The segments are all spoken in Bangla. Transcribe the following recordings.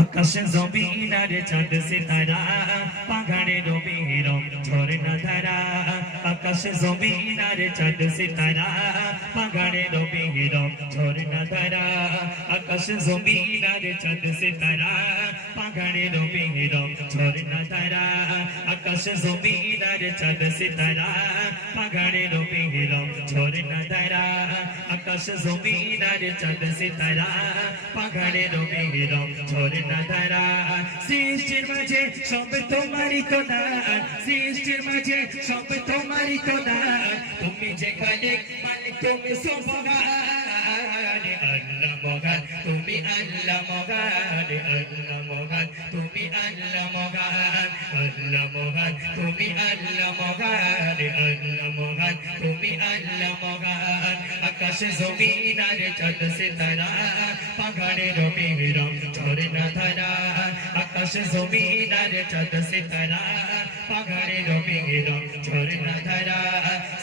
আকাশ জমিন আর চাঁদ সিতারা পাহাড়ে রবিরম ঝরনা ধারা আকাশ জমিন আর চাঁদ সিতারা পাহাড়ে রবিরম ঝরনা ধারা আকাশ জমিন আর চাঁদ সিতারা পাহাড়ে রবিরম ঝরনা ধারা আকাশ জমিন আর চাঁদ সিতারা পাহাড়ে রবিরম ঝরনা ধারা আকাশ জমিন আর চাঁদ সিতারা পাহাড়ে রবিরম ঝরনা ধারা সৃষ্টির মাঝে সব তোমারই তো দান সৃষ্টির মাঝে সব তোমারই তো দান তুমি যেখানে মালিক তুমি সুবহান আল্লাহ মহান তুমি আল্লাহ মহান আল্লাহ মহান তুমি আল্লাহ মহান আল্লাহ মহান তুমি আল্লাহ মহান আল্লাহ মহান তুমি আল্লাহ মহান আকাশ জমিন আর চাঁদ সিতারা পাহাড়ে রবিরম ঝরনা ধারা আকাশ জমিন আর চাঁদ সিতারা পাহাড়ে রবিরম ঝরনা ধারা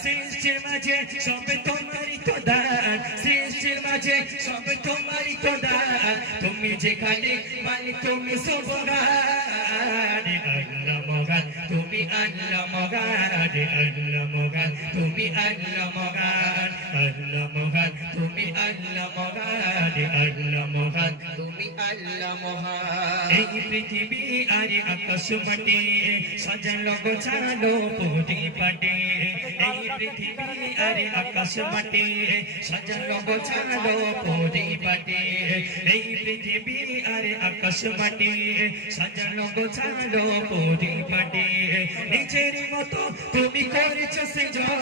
সৃষ্টির মাঝে সব তোমারই তো দান সৃষ্টির মাঝে সব তোমারই তো দান তুমি যেখানে মালিক তুমি সুবহান আল্লাহ মহান তুমি আল্লাহ মহান আল্লাহ মহান তুমি আল্লাহ মহান আল্লাহ মহান তুমি আল্লাহ মহান আল্লাহ মহান তুমি আল্লাহ মহান এই পৃথিবী আর আকাশ মাটি সাজানো গোছানো পরিপাটি এই পৃথিবী আর আকাশ মাটি সাজানো গোছানো পরিপাটি এই পৃথিবী আর আকাশ মাটি সাজানো গোছানো পরিপাটি নিজের মতো তুমি করেছো সৃজন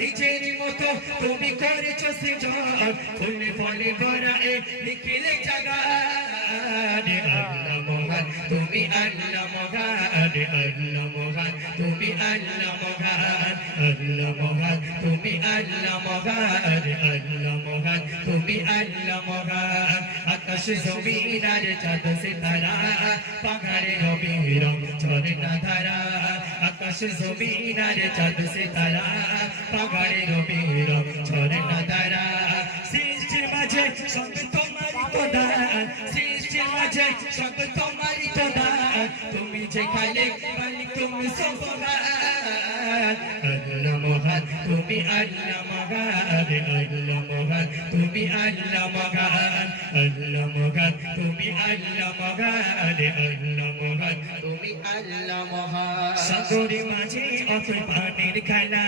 নিজের মতো তুমি করেছো সৃজন ফুলে ফলে ভরা এ নিখিলে জাগান আল্লাহ মহান তুমি আল্লাহ মহান আল্লাহ মহান তুমি আল্লাহ মহান আল্লাহ মহান তুমি আল্লাহ মহান আল্লাহ মহান তুমি আল্লাহ মহান আকাশ জমিন আর চাঁদ সিতারা পাহাড়ে রবিরম ঝরনা ধারা আকাশ জমিন আর চাঁদ সিতারা পাহাড়ে রবিরম ঝরনা ধারা সৃষ্টির মাঝে সব তোমারই তো দান সৃষ্টির মাঝে সব তোমারই তো দান তুমি যেখানে মালিক তুমি সুবহান আল্লাহ মহান তুমি আল্লাহ মহান আল্লাহ মহান তুমি আল্লাহ মহান আল্লাহ মহান তুমি আল্লাহ মহান আল্লাহ মহান তুমি আল্লাহ মহান সাগরে মাঝে অথই পানির খেলা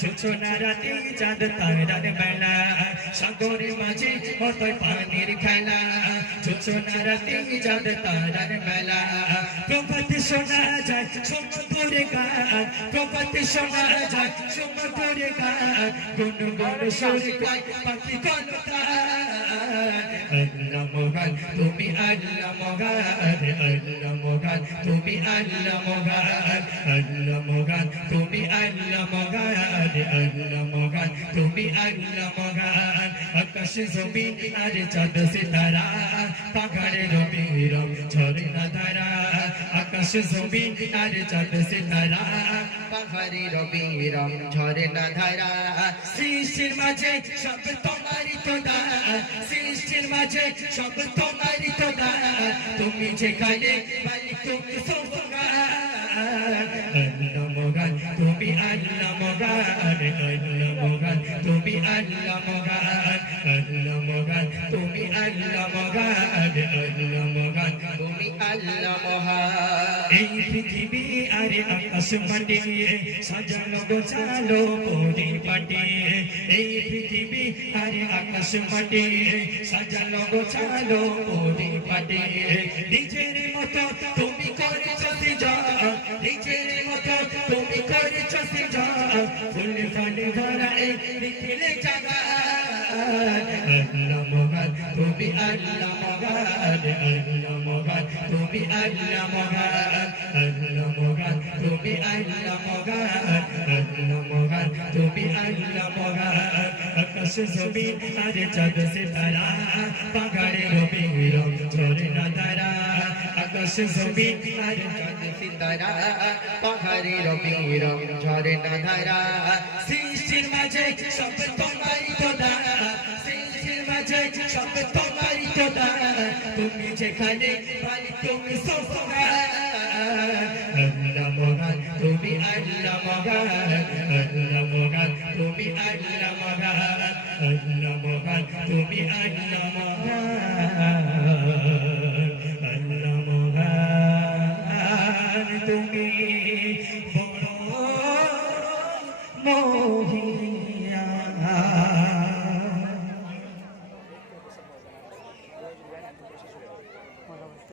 জোছনা রাতে চাঁদ তারার বেলা সাগরে মাঝে অথই পানির খেলা জোছনা রাতে চাঁদ তারার বেলা প্রভাতে শোনা যায় সমুদ্রে গান প্রভাতে শোনা যায় সমুদ্রে গান গুন গুন সুর গায় পাখি কলতান আল্লাহ মহান তুমি আল্লাহ মহান আল্লাহ মহান তুমি আল্লাহ মহান আল্লাহ মহান তুমি আল্লাহ মহান আল্লাহ মহান তুমি আল্লাহ মহান আকাশ জমিন আর চাঁদ সিতারা পাহাড়ে রবিরম ঝরনা ধারা আকাশ জমিন আর চাঁদ সিতারা পাহাড়ে রবিরম ঝরনা ধারা সৃষ্টির মাঝে সব তোমারই তো দান সৃষ্টির মাঝে সব তোমারই তো দান তুমি যেখানে মালিক তুমি সুবহান আল্লাহ মহান তুমি আল্লাহ মহান আল্লাহ মহান তুমি আল্লাহ মহান আল্লাহ মহান তুমি আল্লাহ মহান আল্লাহ মহান তুমি আল্লাহ মহান এই পৃথিবী আর আকাশ মাটি সাজানো গোছানো পরিপাটি এই পৃথিবী আর আকাশ মাটি সাজানো গোছানো পরিপাটি নিজের মতো তুমি করেছো সৃজন নিজের মতো তুমি করেছো সৃজন ফুল ফলে ভরা এই নিখিলে জাগান আল্লাহ মহান তুমি আল্লাহ মহান আল্লাহ মহান তুমি আল্লাহ মহান আল্লাহ মহান তুমি আল্লাহ মহান আল্লাহ মহান তুমি আল্লাহ মহান আকাশ জমিন আর চাঁদ সিতারা পাহাড়ে রবিরম ঝরনা ধারা আকাশ জমিন আর চাঁদ সিতারা পাহাড়ে রবিরম ঝরনা ধারা সৃষ্টির মাঝে সব তোমারই তো দান সৃষ্টির মাঝে সব তোমারই খোদা তুমি যেখানে পাই তুমি সুবহান আল্লাহ মহান তুমি আল্লাহ মহান আল্লাহ মহান তুমি আল্লাহ মহান আল্লাহ মহান তুমি আল্লাহ মহান আল্লাহ মহান তুমি বড় মহিন